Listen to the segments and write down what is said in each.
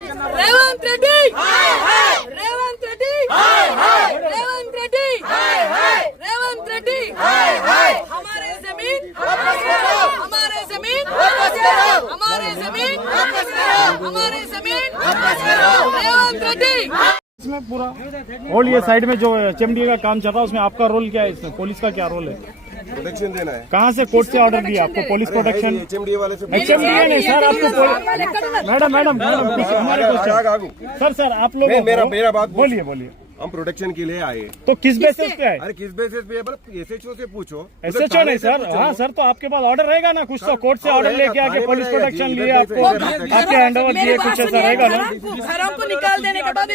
रेवंत रेड्डी रेवंत रेड्डी रेवंत रेड्डी रेवंत रेड्डी हमारे जमीन हमारे जमीन हमारे जमीन हमारे जमीन रेवंत रेड्डी। इसमें पूरा और ये साइड में जो एचएमडी का काम चल रहा है उसमें आपका रोल क्या है? इसमें पुलिस का क्या रोल है? प्रोटेक्शन देना है। कहाँ से कोर्ट से ऑर्डर दिया आपको पुलिस प्रोटेक्शन? एचएमडी वाले से एचएमडी नहीं सर, आपको मैडम मैडम हमारे क्वेश्चन सर आप लोग मेरा बात बोलिए बोलिए। हम प्रोटेक्शन के लिए आए। तो किस बेसिस पे आए? अरे किस बेसिस पे? एसएचओ से पूछो। एसएचओ नहीं सर, हाँ सर, तो आपके पास ऑर्डर रहेगा ना कुछ, तो कोर्ट से ऑर्डर लेके आके पुलिस प्रोटेक्शन लिए आपको आपके हैंडओवर दिए कुछ ऐसा रहेगा ना? घरों को निकाल देने के बाद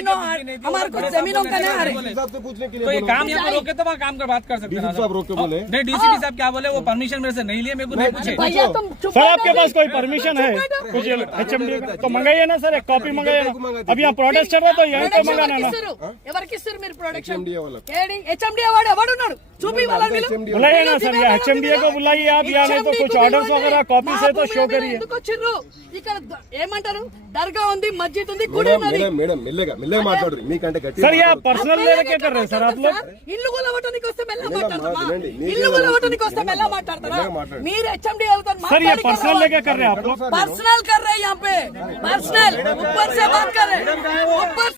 हमारे कुछ जमीनों का ना आ रहे साहब से पूछने के तो ये लिए काम यहाँ पर रोके तो वहाँ काम कर बात कर सकते हैं। साहब रोक के बोले नहीं, डीसीपी साहब क्या बोले? वो परमिशन मेरे से नहीं लिए, मेरे को नहीं पूछे। भैया तुम चुप सर आपके पास कोई परमिशन है कुछ एचएमडी तो मंगाइए ना सर, एक कॉपी मंगाइए ना। अब यहाँ प्रोटेस्ट चल रहा है तो यहीं पे मंगाना ना। ఎవరికిస్తారు మీరు ప్రొడక్షన్ एचएमडी वाला హెచ్ఎండి వాడు ఎవడున్నాడు చూపి వాళ్ళని बुलाइए ना सर, ये एचएमडीए को बुलाइए आप, या नहीं तो कुछ ऑर्डर्स वगैरह कॉपी से तो शो करिए। ఎందుకు వచ్చిర్రు? ఇక్కడ ఏమంటారు, దర్గా ఉంది, మస్జిద్ ఉంది, గుడి ఉన్నది। మేడం మెల్లగా మాట్లాడు మీకంటే గట్టి सर ये आप पर्सनल ले रखे कर रहे हैं सर आप लोग? ఇల్లు కూలగొట్టడానికి వస్తే మెల్ల మాట్లాడతారా? వినండి, మీకే ఇల్లు కూలగొట్టడానికి వస్తే మెల్ల మాట్లాడతారా? మెల్లగా మాట్లాడండి। మీరు హెచ్ఎండి వెళ్తారు सर ये पर्सनल लेके कर रहे हैं आप लोग? पर्सनल कर रहे हैं यहाँ पे, पर्सनल ऊपर से बात कर रहे हैं ऊपर